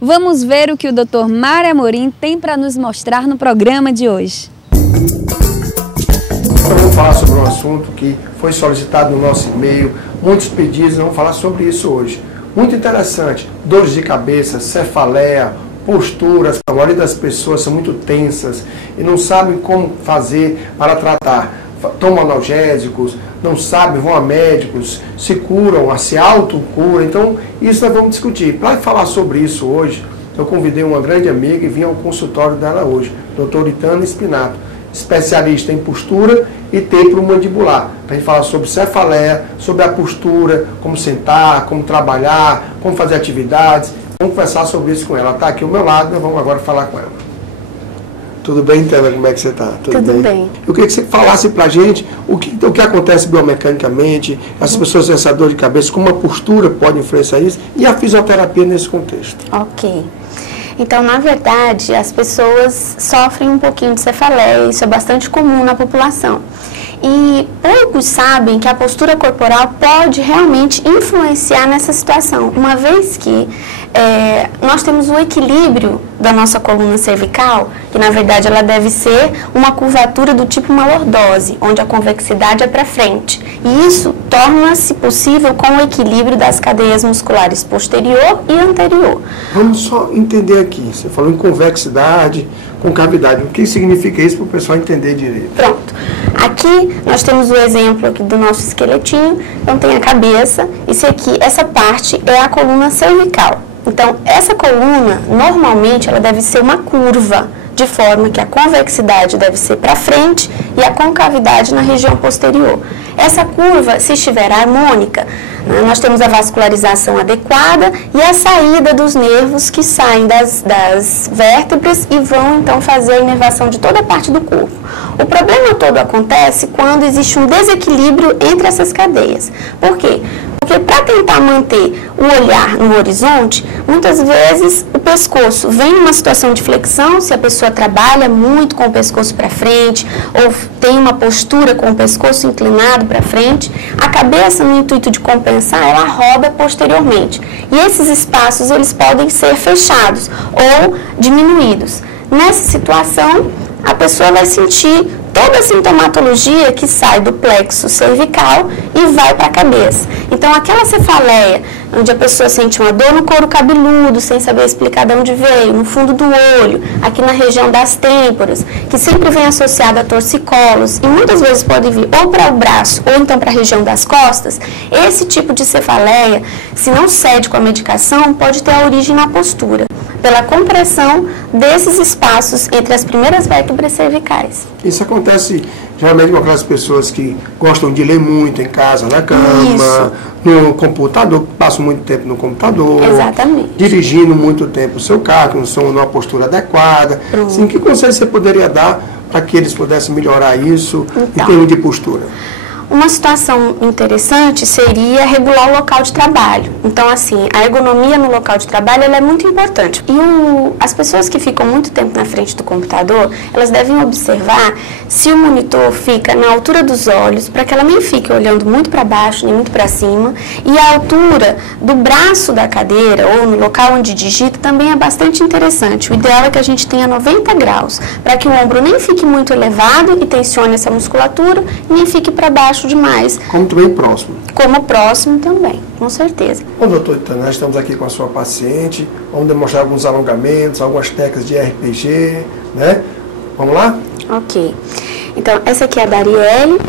Vamos ver o que o Dr. Mário Amorim tem para nos mostrar no programa de hoje. Vamos falar sobre um assunto que foi solicitado no nosso e-mail, muitos pedidos, vamos falar sobre isso hoje. Muito interessante, dores de cabeça, cefaleia, posturas, a maioria das pessoas são muito tensas e não sabem como fazer para tratar. Tomam analgésicos, não sabem, vão a médicos, se curam, se autocuram. Então, isso nós vamos discutir. Para falar sobre isso hoje, eu convidei uma grande amiga e vim ao consultório dela hoje, doutora Itana Spinato, especialista em postura e temporomandibular. Para a gente falar sobre cefaleia, sobre a postura, como sentar, como trabalhar, como fazer atividades. Vamos conversar sobre isso com ela. Ela está aqui ao meu lado, nós vamos agora falar com ela. Tudo bem, Tana? Como é que você está? Tudo bem. Eu queria que você falasse pra gente o que acontece biomecanicamente, as pessoas têm essa dor de cabeça, como a postura pode influenciar isso e a fisioterapia nesse contexto. Ok. Então, na verdade, as pessoas sofrem um pouquinho de cefaleia, isso é bastante comum na população. E poucos sabem que a postura corporal pode realmente influenciar nessa situação, uma vez que nós temos o equilíbrio da nossa coluna cervical, que na verdade ela deve ser uma curvatura do tipo uma lordose, onde a convexidade é para frente. E isso torna-se possível com o equilíbrio das cadeias musculares posterior e anterior. Vamos só entender aqui, você falou em convexidade, concavidade, o que significa isso para o pessoal entender direito? Pronto. Aqui nós temos o exemplo aqui do nosso esqueletinho, então tem a cabeça, essa parte é a coluna cervical. Então, essa coluna, normalmente, ela deve ser uma curva, de forma que a convexidade deve ser para frente e a concavidade na região posterior. Essa curva, se estiver harmônica, nós temos a vascularização adequada e a saída dos nervos que saem das vértebras e vão, então, fazer a inervação de toda a parte do corpo. O problema todo acontece quando existe um desequilíbrio entre essas cadeias. Por quê? Porque para tentar manter o olhar no horizonte, muitas vezes o pescoço vem numa situação de flexão, se a pessoa trabalha muito com o pescoço para frente, ou tem uma postura com o pescoço inclinado para frente, a cabeça, no intuito de compensar, ela roda posteriormente. E esses espaços, eles podem ser fechados ou diminuídos. Nessa situação, a pessoa vai sentir toda a sintomatologia que sai do plexo cervical e vai para a cabeça. Então, aquela cefaleia, onde a pessoa sente uma dor no couro cabeludo, sem saber explicar de onde veio, no fundo do olho, aqui na região das têmporas, que sempre vem associada a torcicolos, e muitas vezes pode vir ou para o braço ou então para a região das costas, esse tipo de cefaleia, se não cede com a medicação, pode ter a origem na postura, pela compressão desses espaços entre as primeiras vértebras cervicais. Isso acontece geralmente com aquelas pessoas que gostam de ler muito em casa, na cama, Isso. no computador, passam muito tempo no computador. Exatamente. Dirigindo muito tempo o seu carro, não são numa postura adequada. Assim, que conselho você poderia dar para que eles pudessem melhorar isso em termos de postura? Uma situação interessante seria regular o local de trabalho. Então, assim, a ergonomia no local de trabalho ela é muito importante. E as pessoas que ficam muito tempo na frente do computador, elas devem observar se o monitor fica na altura dos olhos, para que ela nem fique olhando muito para baixo, nem muito para cima. E a altura do braço da cadeira, ou no local onde digita, também é bastante interessante. O ideal é que a gente tenha 90 graus, para que o ombro nem fique muito elevado e tensione essa musculatura, nem fique para baixo demais. Como também próximo. Como próximo também, com certeza. Bom, doutor Itana, nós estamos aqui com a sua paciente, vamos demonstrar alguns alongamentos, algumas técnicas de RPG, né? Vamos lá? Ok. Então, essa aqui é a Darielle,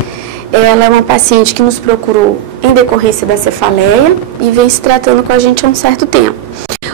ela é uma paciente que nos procurou em decorrência da cefaleia e vem se tratando com a gente há um certo tempo.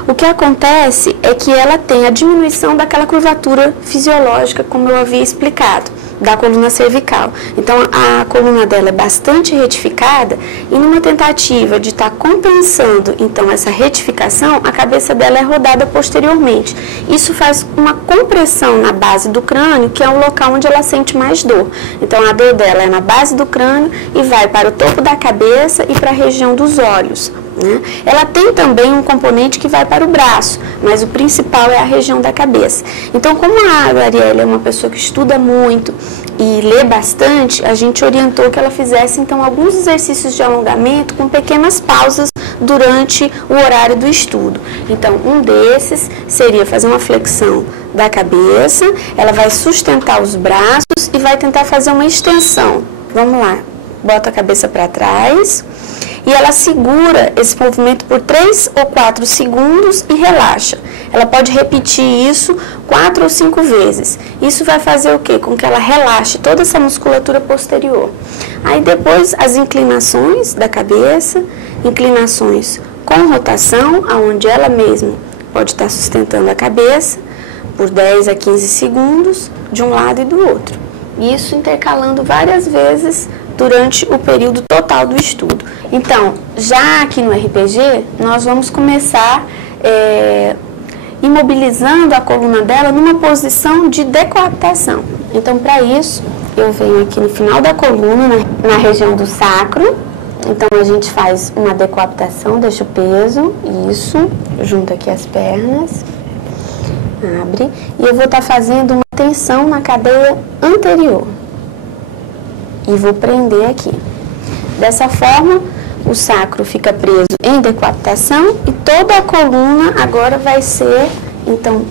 O que acontece é que ela tem a diminuição daquela curvatura fisiológica, como eu havia explicado, da coluna cervical. Então, a coluna dela é bastante retificada e numa tentativa de estar compensando, então, essa retificação, a cabeça dela é rodada posteriormente. Isso faz uma compressão na base do crânio, que é o local onde ela sente mais dor. Então, a dor dela é na base do crânio e vai para o topo da cabeça e para a região dos olhos. né? Ela tem também um componente que vai para o braço, mas o principal é a região da cabeça. Então, como a Arielle é uma pessoa que estuda muito e lê bastante, a gente orientou que ela fizesse, então, alguns exercícios de alongamento com pequenas pausas durante o horário do estudo. Então, um desses seria fazer uma flexão da cabeça, ela vai sustentar os braços e vai tentar fazer uma extensão. Vamos lá, bota a cabeça para trás e ela segura esse movimento por 3 ou 4 segundos e relaxa. Ela pode repetir isso 4 ou 5 vezes. Isso vai fazer o quê? Com que ela relaxe toda essa musculatura posterior. Aí depois as inclinações da cabeça, inclinações com rotação, aonde ela mesma pode estar sustentando a cabeça por 10 a 15 segundos de um lado e do outro. Isso intercalando várias vezes durante o período total do estudo. Então, já aqui no RPG, nós vamos começar imobilizando a coluna dela numa posição de decoaptação. Então, para isso, eu venho aqui no final da coluna, na região do sacro. Então, a gente faz uma decoaptação, deixa o peso, isso, junta aqui as pernas, abre. E eu vou estar fazendo uma tensão na cadeia anterior. E vou prender aqui. Dessa forma, o sacro fica preso em decoaptação e toda a coluna agora vai ser, então,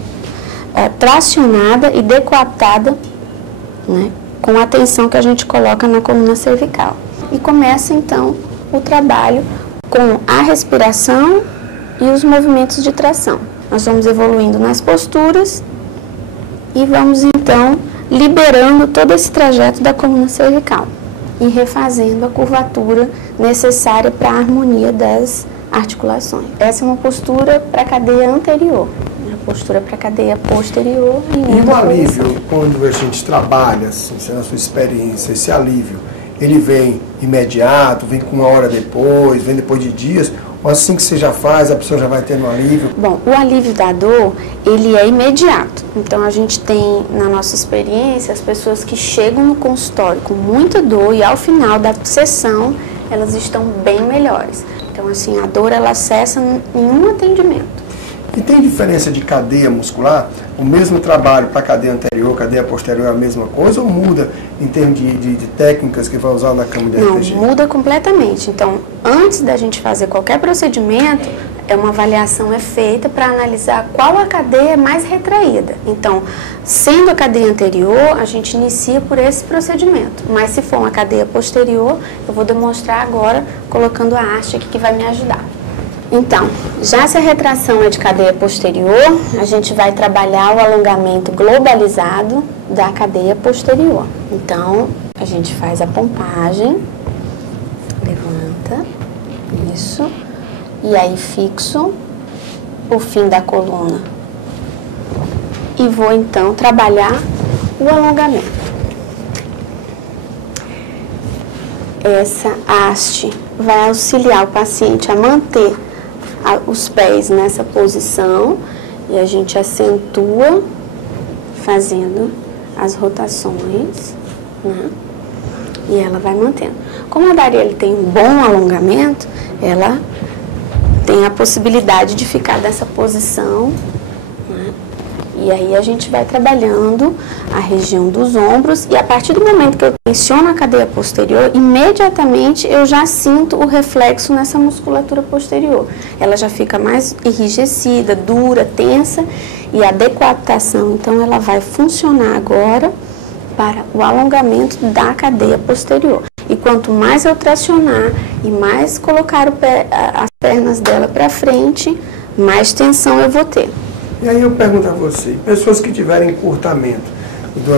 tracionada e decoaptada, né, com a tensão que a gente coloca na coluna cervical. E começa, então, o trabalho com a respiração e os movimentos de tração. Nós vamos evoluindo nas posturas e vamos, então, liberando todo esse trajeto da coluna cervical e refazendo a curvatura necessária para a harmonia das articulações. Essa é uma postura para a cadeia anterior, a postura para a cadeia posterior. E o alívio, quando a gente trabalha, assim, na sua experiência, esse alívio, ele vem imediato, vem com uma hora depois, vem depois de dias, ou assim que você já faz, a pessoa já vai tendo um alívio? Bom, o alívio da dor, ele é imediato. Então, a gente tem, na nossa experiência, as pessoas que chegam no consultório com muita dor e ao final da sessão, elas estão bem melhores. Então, assim, a dor, ela cessa em um atendimento. E tem diferença de cadeia muscular? O mesmo trabalho para a cadeia anterior, cadeia posterior é a mesma coisa ou muda em termos de técnicas que vai usar na cama de RPG? Não, muda completamente. Então, antes da gente fazer qualquer procedimento, uma avaliação é feita para analisar qual a cadeia é mais retraída. Então, sendo a cadeia anterior, a gente inicia por esse procedimento. Mas se for uma cadeia posterior, eu vou demonstrar agora colocando a haste aqui que vai me ajudar. Então, já se a retração é de cadeia posterior, a gente vai trabalhar o alongamento globalizado da cadeia posterior. Então, a gente faz a pompagem, levanta, isso, e aí fixo o fim da coluna. E vou então trabalhar o alongamento. Essa haste vai auxiliar o paciente a manter os pés nessa posição e a gente acentua fazendo as rotações, né? E ela vai mantendo. Como a Darielle tem um bom alongamento, ela tem a possibilidade de ficar dessa posição, né? E aí a gente vai trabalhando a região dos ombros e a partir do momento que eu tensiono a cadeia posterior, imediatamente eu já sinto o reflexo nessa musculatura posterior. Ela já fica mais enrijecida, dura, tensa e a decoaptação, então ela vai funcionar agora para o alongamento da cadeia posterior. E quanto mais eu tracionar e mais colocar as pernas dela para frente, mais tensão eu vou ter. E aí eu pergunto a você, pessoas que tiverem encurtamento,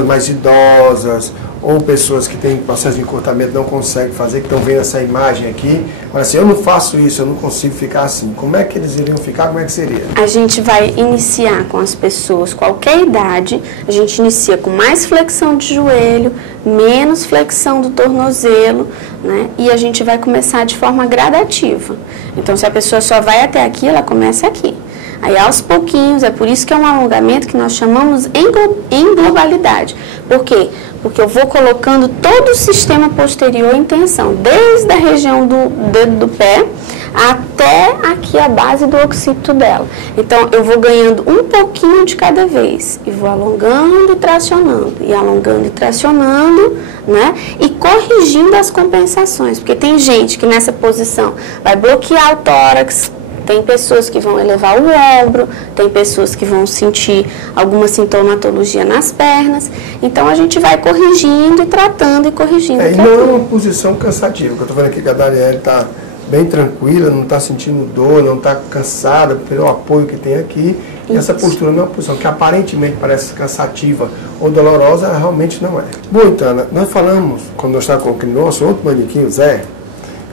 mais idosas, ou pessoas que têm processo de encurtamento não conseguem fazer, que estão vendo essa imagem aqui, olha assim, eu não faço isso, eu não consigo ficar assim. Como é que eles iriam ficar? Como é que seria? A gente vai iniciar com as pessoas, qualquer idade, a gente inicia com mais flexão de joelho, menos flexão do tornozelo, né? E a gente vai começar de forma gradativa. Então, se a pessoa só vai até aqui, ela começa aqui. Aí, aos pouquinhos, é por isso que é um alongamento que nós chamamos em globalidade. Por quê? Porque eu vou colocando todo o sistema posterior em tensão, desde a região do dedo do pé até aqui a base do occipito dela. Então, eu vou ganhando um pouquinho de cada vez e vou alongando e tracionando, e alongando e tracionando, né? E corrigindo as compensações, porque tem gente que nessa posição vai bloquear o tórax, tem pessoas que vão elevar o ombro, tem pessoas que vão sentir alguma sintomatologia nas pernas. Então, a gente vai corrigindo e tratando e corrigindo. E não é uma posição cansativa, que eu estou vendo aqui que a Darielle está bem tranquila, não está sentindo dor, não está cansada pelo apoio que tem aqui. E essa postura não é uma posição que aparentemente parece cansativa ou dolorosa, ela realmente não é. Bom, então, Ana, nós falamos, quando nós estávamos com o nosso outro manequim, o Zé,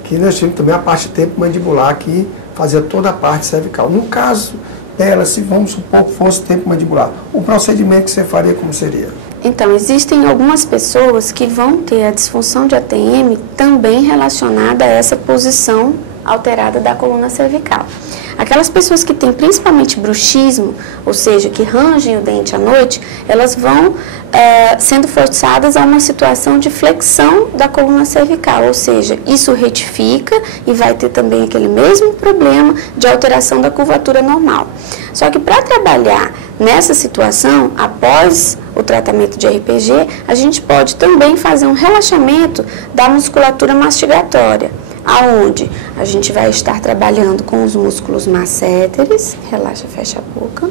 que nós tínhamos também a parte de tempo mandibular que fazia toda a parte cervical. No caso dela, se vamos supor que fosse tempo mandibular, o procedimento que você faria como seria? Então, existem algumas pessoas que vão ter a disfunção de ATM também relacionada a essa posição alterada da coluna cervical. Aquelas pessoas que têm principalmente bruxismo, ou seja, que rangem o dente à noite, elas vão sendo forçadas a uma situação de flexão da coluna cervical, ou seja, isso retifica e vai ter também aquele mesmo problema de alteração da curvatura normal. Só que para trabalhar nessa situação, após o tratamento de RPG, a gente pode também fazer um relaxamento da musculatura mastigatória, aonde a gente vai estar trabalhando com os músculos masséteres, relaxa, fecha a boca,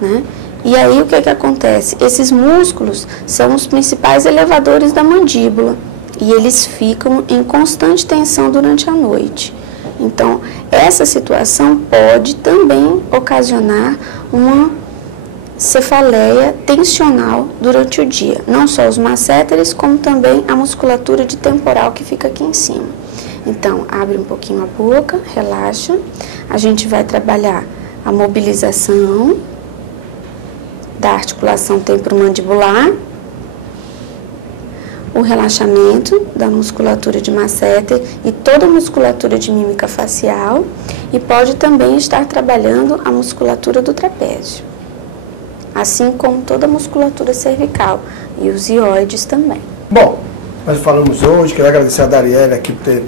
né? E aí o que acontece? Esses músculos são os principais elevadores da mandíbula e eles ficam em constante tensão durante a noite. Então, essa situação pode também ocasionar uma cefaleia tensional durante o dia, não só os masséteres, como também a musculatura de temporal que fica aqui em cima. Então, abre um pouquinho a boca, relaxa. A gente vai trabalhar a mobilização da articulação temporomandibular, o relaxamento da musculatura de masséter e toda a musculatura de mímica facial, e pode também estar trabalhando a musculatura do trapézio, assim como toda a musculatura cervical e os ióides também. Bom, nós falamos hoje, quero agradecer a Darielle aqui por ter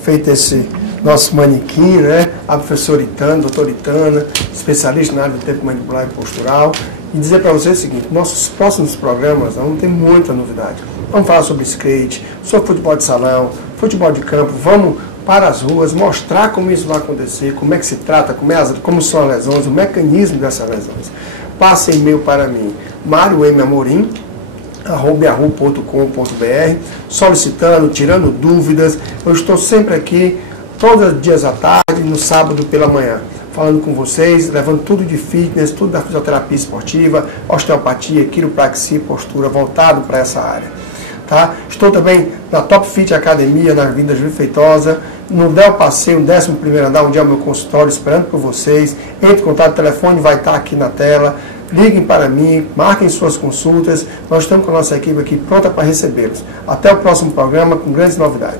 feito esse nosso manequim, né? A professora Itana, doutora Itana, especialista na área do tempo mandibular e postural, e dizer para você o seguinte: nossos próximos programas vão ter muita novidade. Vamos falar sobre skate, sobre futebol de salão, futebol de campo, vamos para as ruas, mostrar como isso vai acontecer, como é que se trata, como são as lesões, o mecanismo dessas lesões. Passe e-mail para mim, mariomamorim@yahoo.com.br, solicitando, tirando dúvidas. Eu estou sempre aqui, todos os dias à tarde, no sábado pela manhã, falando com vocês, levando tudo de fitness, tudo da fisioterapia esportiva, osteopatia, quiropraxia, postura, voltado para essa área. Tá? Estou também na Top Fit Academia, na Avenida Júlio Feitosa, no Del Passeio, 11º andar, onde é o meu consultório, esperando por vocês. Entre em contato, o telefone vai estar aqui na tela. Liguem para mim, marquem suas consultas. Nós estamos com a nossa equipe aqui pronta para recebê-los. Até o próximo programa com grandes novidades.